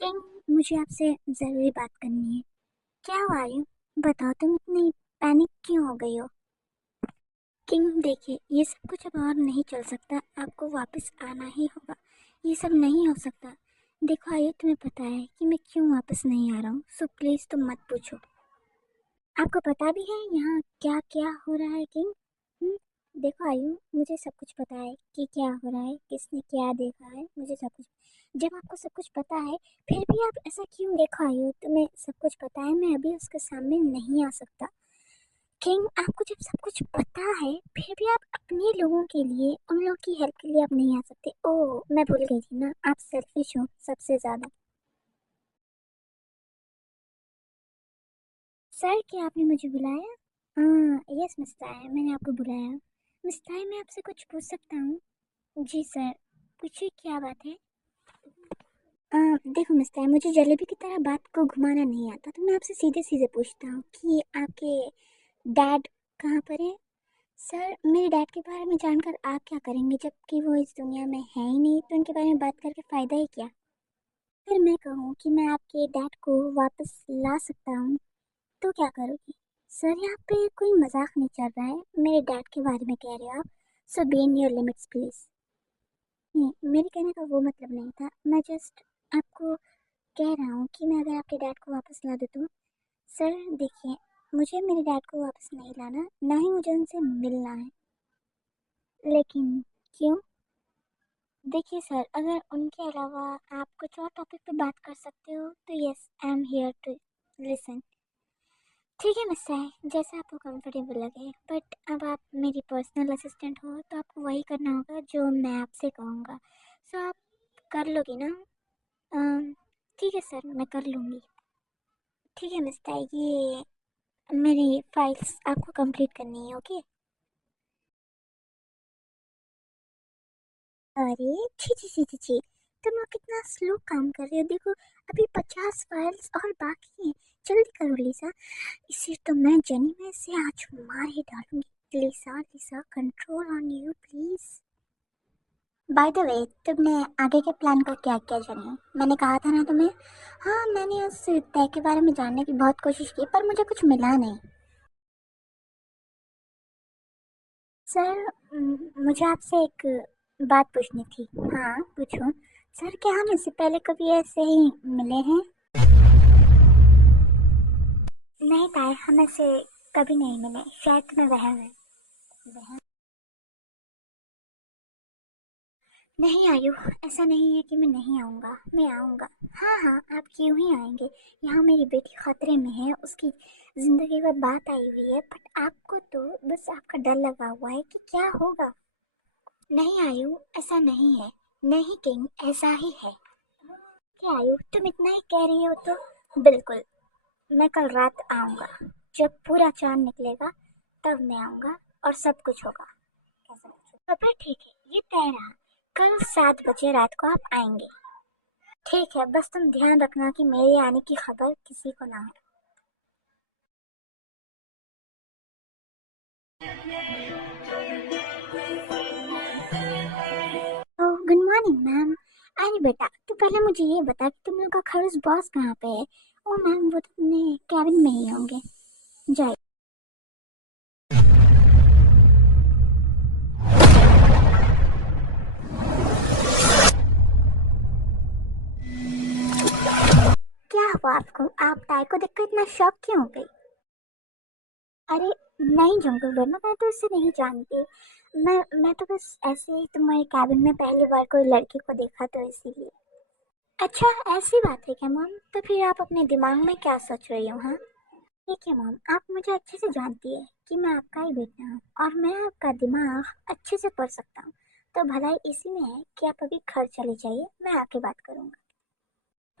King, मुझे आपसे ज़रूरी बात करनी है। क्या हुआ यू? बताओ, तुम इतनी पैनिक क्यों हो गई हो? किंग देखिए, ये सब कुछ अब और नहीं चल सकता, आपको वापस आना ही होगा। ये सब नहीं हो सकता। देखो आयु, तुम्हें पता है कि मैं क्यों वापस नहीं आ रहा हूँ, सो प्लीज़ तुम मत पूछो। आपको पता भी है यहाँ क्या क्या हो रहा है किंग? देखो आयु, मुझे सब कुछ पता है कि क्या हो रहा है, किसने क्या देखा है, मुझे सब कुछ। जब आपको सब कुछ पता है, फिर भी आप ऐसा क्यों? देखो आयु, तुम्हें सब कुछ पता है, मैं अभी उसके सामने नहीं आ सकता। किंग, आपको जब सब कुछ पता है, फिर भी आप अपने लोगों के लिए, उन लोगों की हेल्प के लिए आप नहीं आ सकते। ओह, मैं भूल गई थी ना, आप सेल्फिश हो सबसे ज्यादा। सर, क्या आपने मुझे बुलाया? हाँ यस मिस्टर, मैंने आपको बुलाया। मिस्टर, मैं आपसे कुछ पूछ सकता हूँ? जी सर, पूछिए क्या बात है। देखो मिस्टर, मुझे जलेबी की तरह बात को घुमाना नहीं आता, तो मैं आपसे सीधे सीधे पूछता हूँ कि आपके डैड कहाँ पर है? सर, मेरे डैड के बारे में जानकर आप क्या करेंगे, जबकि वो इस दुनिया में है ही नहीं, तो उनके बारे में बात करके फ़ायदा ही क्या? फिर मैं कहूँ कि मैं आपके डैड को वापस ला सकता हूँ, तो क्या करोगी? सर, यहाँ पे कोई मजाक नहीं चल रहा है, मेरे डैड के बारे में कह रहे हो आप। So be in your limits please. नहीं, मेरे कहने का वो मतलब नहीं था, मैं जस्ट आपको कह रहा हूँ कि मैं अगर आपके डैड को वापस ला दूँ तो। सर देखिए, मुझे मेरे डैड को वापस नहीं लाना, ना ही मुझे उनसे मिलना है। लेकिन क्यों? देखिए सर, अगर उनके अलावा आप कुछ और टॉपिक पे बात कर सकते हो तो yes, I am here to listen. ठीक है मिस्टर, जैसा आपको कंफर्टेबल लगे, बट अब आप मेरी पर्सनल असिस्टेंट हो, तो आपको वही करना होगा जो मैं आपसे कहूँगा। सो आप कर लोगी ना? अम, ठीक है सर, मैं कर लूँगी। ठीक है मिस्टर, ये मेरी फाइल्स आपको कंप्लीट करनी है, ओके? अरे छी छी छी छी छी, तुम लोग कितना स्लो काम कर रहे हो, देखो अभी 50 फाइल्स और बाकी हैं। जल्दी करो लिसा, इसे तो मैं जेनी में से आज मार ही डालूंगी। Lisa Lisa, control on you please. By the way, तुमने आगे के प्लान को क्या किया जेनी? मैंने कहा था ना तुम्हें। हाँ, मैंने उस तय के बारे में जानने की बहुत कोशिश की, पर मुझे कुछ मिला नहीं। सर, मुझे आपसे एक बात पूछनी थी। हाँ पूछो। सर, क्या हम इससे पहले कभी ऐसे ही मिले हैं? नहीं ताए, हम ऐसे कभी नहीं मिले, शायद तुम्हें वहम है। वहम? नहीं आयु, ऐसा नहीं है कि मैं नहीं आऊँगा, मैं आऊँगा। हाँ हाँ, आप क्यों ही आएंगे। यहाँ मेरी बेटी खतरे में है, उसकी जिंदगी में बात आई हुई है, बट आपको तो बस आपका डर लगा हुआ है कि क्या होगा। नहीं आयु, ऐसा नहीं है। नहीं किंग, ऐसा ही है। क्या आयु, तुम इतना ही कह रही हो तो बिल्कुल, मैं कल रात आऊँगा। जब पूरा चांद निकलेगा तब मैं आऊँगा और सब कुछ होगा। कैसा? तो फिर ठीक है, ये तय रहा। कल 7 बजे रात को आप आएंगे। ठीक है, बस तुम ध्यान रखना कि मेरे आने की खबर किसी को ना हो। Oh good morning ma'am. अरे बेटा, तू पहले मुझे ये बता कि तुम लोग का खड़ूस बॉस कहाँ पे है? ओ मैम, वो तो अपने कैबिन में ही होंगे। जाए। क्या हुआ आपको? आप ताई को देखकर इतना शॉक क्यों हो गई? अरे नहीं जंगल वर्मा, मैं तो इससे नहीं जानती। मैं तो बस ऐसे ही तुम्हारे कैबिन में पहली बार कोई लड़की को देखा, तो इसीलिए। अच्छा, ऐसी बात है क्या मॉम? तो फिर आप अपने दिमाग में क्या सोच रही हो? हाँ ठीक है मॉम, आप मुझे अच्छे से जानती है कि मैं आपका ही बेटा हूँ, और मैं आपका दिमाग अच्छे से पढ़ सकता हूँ। तो भलाई इसी में है कि आप अभी घर चले जाइए, मैं आके बात करूँगा।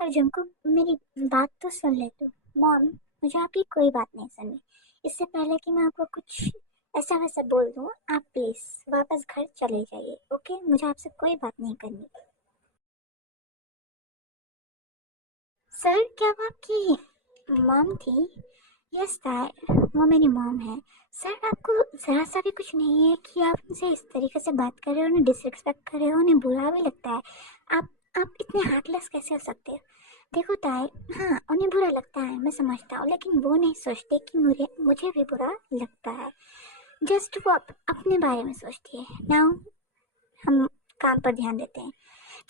पर जंकु, मेरी बात तो सुन ले तू। मॉम, मुझे आपकी कोई बात नहीं सुननी। इससे पहले कि मैं आपको कुछ ऐसा वैसा बोल दूँ, आप प्लीज वापस घर चले जाइए, ओके? मुझे आपसे कोई बात नहीं करनी। सर, क्या वो आपकी मॉम थी? यस सर, वो मेरी मॉम है। सर, आपको ज़रा सा भी कुछ नहीं है कि आप उनसे इस तरीके से बात कर रहे हो, उन्हें डिसरिस्पेक्ट कर रहे हो, उन्हें बुरा भी लगता है? आप आप इतने हार्टलेस कैसे हो सकते हो? देखो ताए, हाँ उन्हें बुरा लगता है, मैं समझता हूँ, लेकिन वो नहीं सोचते कि मुझे मुझे भी बुरा लगता है। जस्ट वो अपने बारे में सोचती है। नाउ हम काम पर ध्यान देते हैं।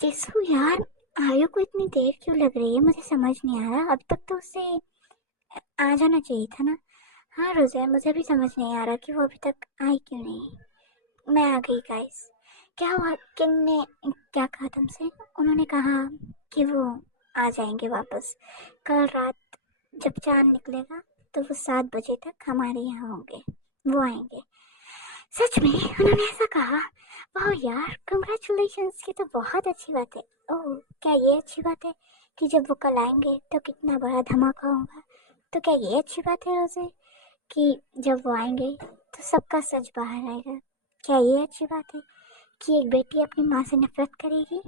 जैसू यार, आयु को इतनी देर क्यों लग रही है, मुझे समझ नहीं आ रहा। अब तक तो उसे आ जाना चाहिए था ना। हाँ रोज़ा, मुझे भी समझ नहीं आ रहा कि वो अभी तक आई क्यों नहीं। मैं आ गई गाइस। क्या हुआ, किन ने क्या कहा तुमसे? उन्होंने कहा कि वो आ जाएंगे वापस कल रात, जब चांद निकलेगा तो वो 7 बजे तक हमारे यहाँ होंगे, वो आएंगे। सच में उन्होंने ऐसा कहा? वाह यार, कंग्रेचुलेशंस, ये तो बहुत अच्छी बात है। ओह, क्या ये अच्छी बात है कि जब वो कल आएंगे तो कितना बड़ा धमाका होगा? तो क्या ये अच्छी बात है रोज़े कि जब वो आएंगे तो सबका सच बाहर आएगा? क्या ये अच्छी बात है कि एक बेटी अपनी माँ से नफरत करेगी?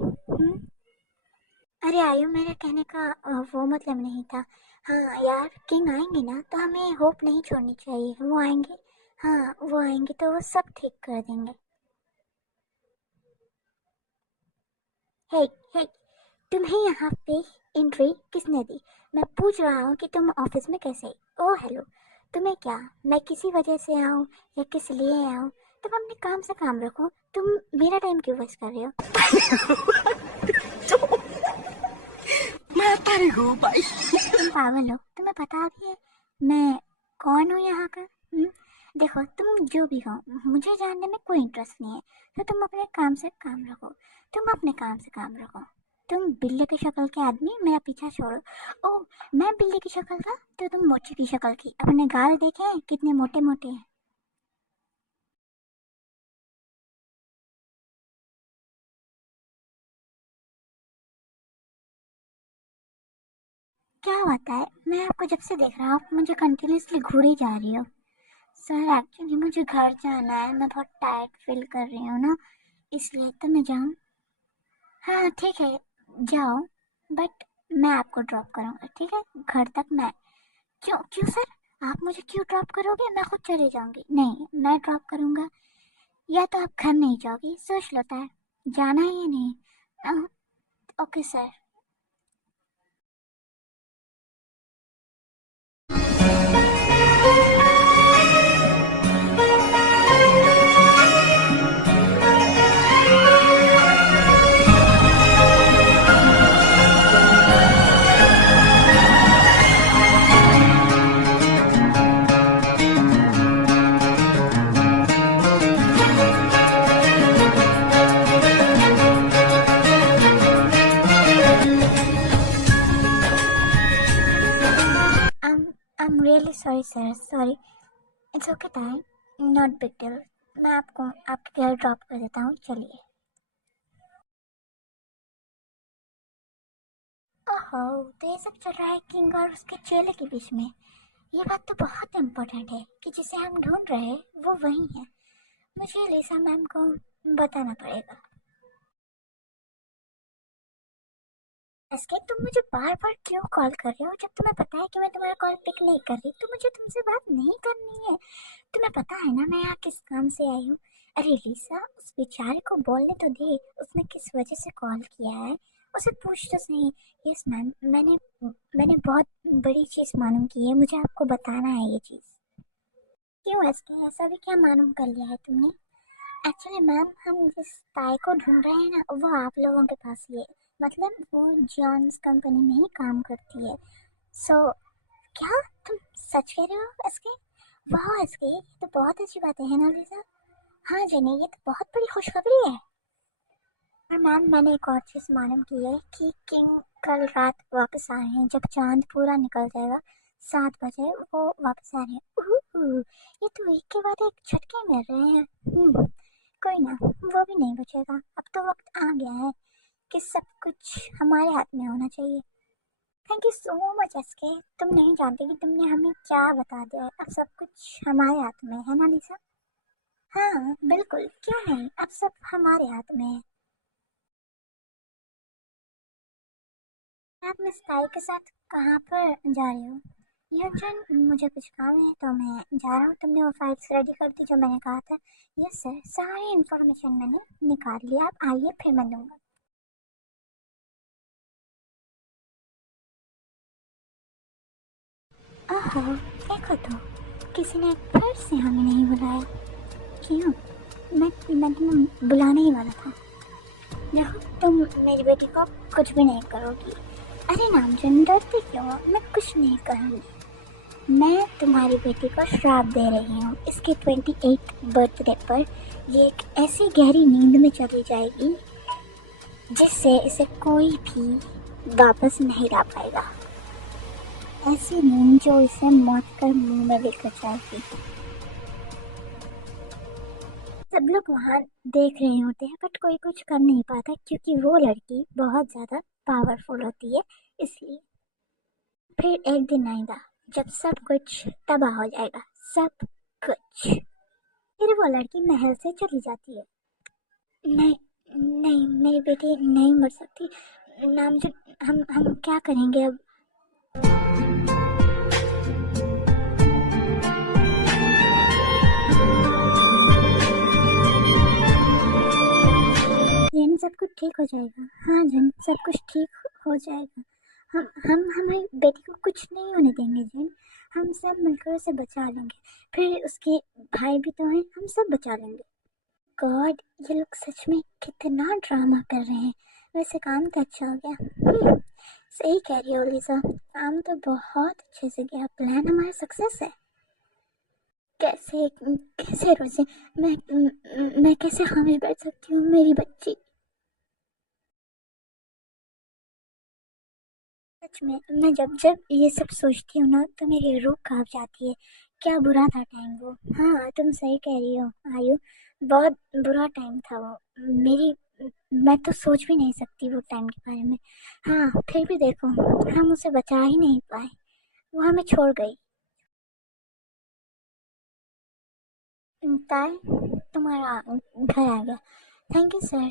अरे आयु, मेरे कहने का वो मतलब नहीं था। हाँ यार, किंग आएंगे ना तो हमें होप नहीं छोड़नी चाहिए, वो आएंगे। हाँ वो आएंगे तो वो सब ठीक कर देंगे। हे, हे, तुम्हें यहाँ पे एंट्री किसने दी? मैं पूछ रहा हूँ कि तुम ऑफिस में कैसे? ओ हेलो, तुम्हें क्या, मैं किसी वजह से आऊँ या किस लिए आऊँ? तुम अपने काम से काम रखो, तुम मेरा टाइम क्यों वेस्ट कर रहे हो? मैं परी हूँ भाई। तुम पागल हो, तुम्हें पता भी है मैं कौन हूँ यहाँ का? देखो तुम जो भी हो, मुझे जानने में कोई इंटरेस्ट नहीं है। तो तुम अपने काम से काम रखो, तुम अपने काम से काम रखो। तुम बिल्ली की शक्ल के आदमी, मेरा पीछा छोड़ो। ओ, मैं बिल्ली की शक्ल का तो तुम मोची की शक्ल की। अपने गाल देखे हैं कितने मोटे मोटे हैं? क्या होता है, मैं आपको जब से देख रहा हूँ आप मुझे कंटिन्यूसली घूरी जा रही हो। सर एक्चुअली मुझे घर जाना है, मैं बहुत टायर्ड फील कर रही हूँ ना, इसलिए। तो मैं जाऊँ? हाँ ठीक है, जाओ, बट मैं आपको ड्रॉप करूँगा, ठीक है? घर तक मैं। क्यों क्यों सर, आप मुझे क्यों ड्रॉप करोगे? मैं खुद चली जाऊंगी। नहीं, मैं ड्रॉप करूँगा। या तो आप घर नहीं जाओगी, सोच लो है जाना है या नहीं। Okay sir. I am really sorry sir, sorry. It's okay time, not big deal. मैं आपको आपके घर ड्रॉप कर देता हूँ, चलिए। ओहो, तो ये सब चल रहा है किंग और उसके चेले के बीच में। ये बात तो बहुत इम्पोर्टेंट है कि जिसे हम ढूंढ रहे हैं वो वही है। मुझे लिसा मैम को बताना पड़ेगा। एसके, तुम मुझे बार बार क्यों कॉल कर रहे हो? जब तुम्हें पता है कि मैं तुम्हारा कॉल पिक नहीं कर रही तो मुझे तुमसे बात नहीं करनी है। तुम्हें पता है ना मैं यहाँ किस काम से आई हूँ? अरे लिसा, उस बेचारे को बोलने तो दे, उसने किस वजह से कॉल किया है, उसे पूछ तो सही। यस मैम, मैंने मैंने बहुत बड़ी चीज़ मालूम की है, मुझे आपको बताना है ये चीज़। क्यों एसके, ऐसा भी क्या मालूम कर लिया है तुमने? एक्चुअली मैम, हम जिस ताई को ढूंढ रहे हैं ना वो आप लोगों के पास ही है। मतलब वो जॉन्स कंपनी में ही काम करती है। सो क्या तुम सच कह रहे हो एसके? वाह एसके, ये तो बहुत अच्छी बात है ना लिसा? हाँ जेनी, ये तो बहुत बड़ी खुशखबरी है। और मैम, मैंने एक और चीज़ मालूम की है कि किंग कल रात वापस आ रहे हैं, जब चांद पूरा निकल जाएगा 7 बजे वो वापस आ रहे हैं। ये तो एक के बाद एक झटके मिल रहे हैं। कोई ना, वो भी नहीं बचेगा। अब तो वक्त आ गया है कि सब कुछ हमारे हाथ में होना चाहिए। Thank you so much SK, तुम नहीं जानते कि तुमने हमें क्या बता दिया है। अब सब कुछ हमारे हाथ में है ना लिसा? हाँ बिल्कुल, क्यों नहीं, अब सब हमारे हाथ में है। आप मिस ताई के साथ कहाँ पर जा रही हो? यूजन, मुझे कुछ काम है तो मैं जा रहा हूँ। तुमने वो फाइल्स रेडी कर दी जो मैंने कहा था? यस सर, सारी इन्फॉर्मेशन मैंने निकाल लिया, आप आइए फिर मैं दूंगा। ओहो, देखो तो, किसी ने फिर से हमें नहीं बुलाया। क्यों? मैं तुम्हें बुलाने ही वाला था। देखो, तुम मेरी बेटी को कुछ भी नहीं करोगी। अरे नामजन, डरते क्यों हो? मैं कुछ नहीं करूँगी। मैं तुम्हारी बेटी को श्राप दे रही हूँ। इसके 28th बर्थडे पर ये एक ऐसी गहरी नींद में चली जाएगी जिससे इसे कोई भी वापस नहीं ला पाएगा। ऐसी नींद जो इसे मौत कर मुंह में लेकर जाएगी। सब लोग वहाँ देख रहे होते हैं बट कोई कुछ कर नहीं पाता क्योंकि वो लड़की बहुत ज़्यादा पावरफुल होती है, इसलिए। फिर एक दिन आएगा जब सब कुछ तबाह हो जाएगा, सब कुछ। फिर वो लड़की महल से चली जाती है। नहीं, नहीं, मेरी बेटी नहीं मर सकती। नाम जो हम क्या करेंगे अब? जैन, सब कुछ ठीक हो जाएगा। हाँ जैन, सब कुछ ठीक हो जाएगा। हम हमारी बेटी को कुछ नहीं होने देंगे जैन। हम सब मिलकर उसे बचा लेंगे। फिर उसके भाई भी तो हैं, हम सब बचा लेंगे। गॉड, ये लोग सच में कितना ड्रामा कर रहे हैं। वैसे काम तो अच्छा हो गया। सही कह रही हो लिसा, काम तो बहुत अच्छे से गया। प्लान हमारा सक्सेस है। कैसे कैसे रोजे, मैं कैसे खामोश बैठ सकती हूँ? मेरी बच्ची, सच में मैं जब जब ये सब सोचती हूँ ना तो मेरी रूह कांप जाती है। क्या बुरा था टाइम वो। हाँ, तुम सही कह रही हो आयु, बहुत बुरा टाइम था वो। मेरी मैं तो सोच भी नहीं सकती वो टाइम के बारे में। हाँ, फिर भी देखो, हम उसे बचा ही नहीं पाए। वो हमें छोड़ गई। ताई, तुम्हारा घर आ गया। Thank you sir.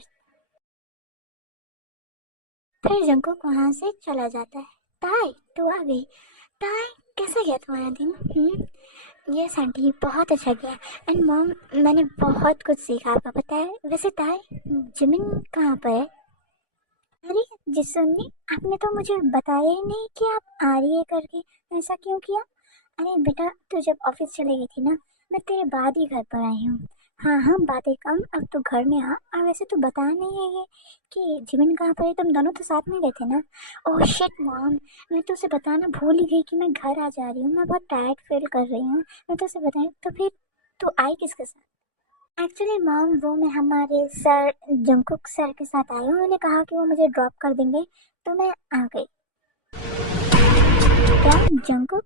फिर जंकुक वहाँ से चला जाता है। ताई, तू आ गई। ताई, कैसा गया तुम्हारा दिन? ये आंटी, बहुत अच्छा गया। एंड मॉम, मैंने बहुत कुछ सीखा, आपको पता है। वैसे ताई, जिमिन कहाँ पर है? अरे जिसुन्नी, आपने तो मुझे बताया ही नहीं कि आप आ रही है करके। ऐसा क्यों किया? अरे बेटा, तू जब ऑफिस चली गई थी ना, मैं तेरे बाद ही घर पर आई हूँ। हाँ हाँ, बातें कम, अब तो घर में आ। और वैसे तू बता नहीं है ये कि जिमिन कहाँ पर है? तुम दोनों तो साथ में गए थे ना? ओह शिट मॉम, मैं तो उसे बताना भूल ही गई कि मैं घर आ जा रही हूँ। मैं बहुत टायर्ड फील कर रही हूँ। मैं तो उसे बताई, तो फिर तू आई किसके साथ? एक्चुअली मैम, वो मैं हमारे सर जंकुक सर के साथ आई हूँ। उन्होंने कहा कि वो मुझे ड्रॉप कर देंगे, तो मैं आ गई। क्या जंकुक?